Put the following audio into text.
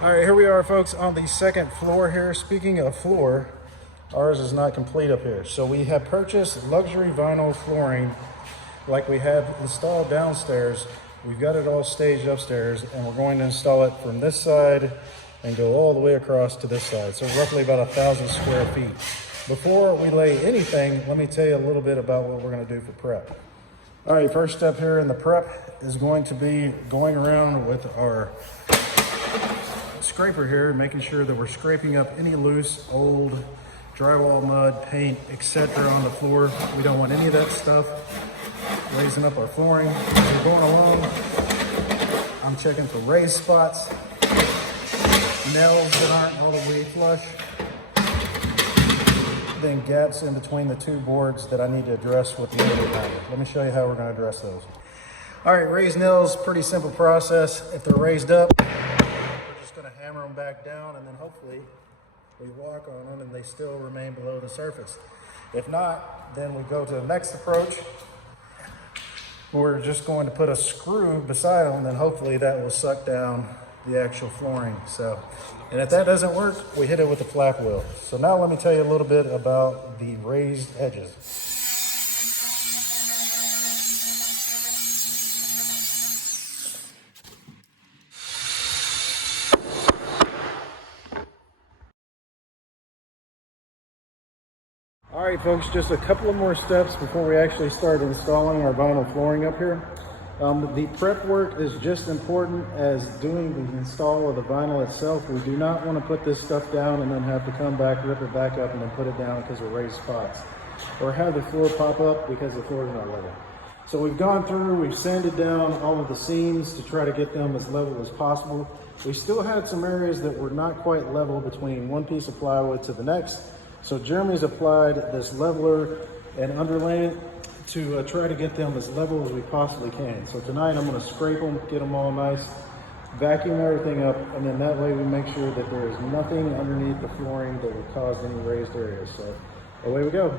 All right, here we are, folks, on the second floor here. Speaking of floor, ours is not complete up here. So we have purchased luxury vinyl flooring like we have installed downstairs. We've got it all staged upstairs, and we're going to install it from this side and go all the way across to this side. So roughly about 1,000 square feet. Before we lay anything, let me tell you a little bit about what we're going to do for prep. All right, first step here in the prep is going to be going around with our scraper here, making sure that we're scraping up any loose, old drywall, mud, paint, etc. on the floor. We don't want any of that stuff raising up our flooring. As we're going along, I'm checking for raised spots, nails that aren't all the way flush, then gaps in between the two boards that I need to address with the other grinder. Let me show you how we're going to address those. All right, raised nails, pretty simple process. If they're raised up, we're just going to hammer them back down, and then hopefully we walk on them and they still remain below the surface. If not, then we go to the next approach. We're just going to put a screw beside them, and then hopefully that will suck down the actual flooring. And if that doesn't work, we hit it with the flap wheel. So now let me tell you a little bit about the raised edges. All right, folks, just a couple of more steps before we actually start installing our vinyl flooring up here. The prep work is just important as doing the install of the vinyl itself. We do not want to put this stuff down and then have to come back, rip it back up, and then put it down because of raised spots. Or have the floor pop up because the floor is not level. So we've gone through, we've sanded down all of the seams to try to get them as level as possible. We still had some areas that were not quite level between one piece of plywood to the next. So Jeremy's applied this leveler and underlaying it to try to get them as level as we possibly can. So tonight I'm going to scrape them, get them all nice, vacuum everything up, and then that way we make sure that there is nothing underneath the flooring that would cause any raised areas. So away we go.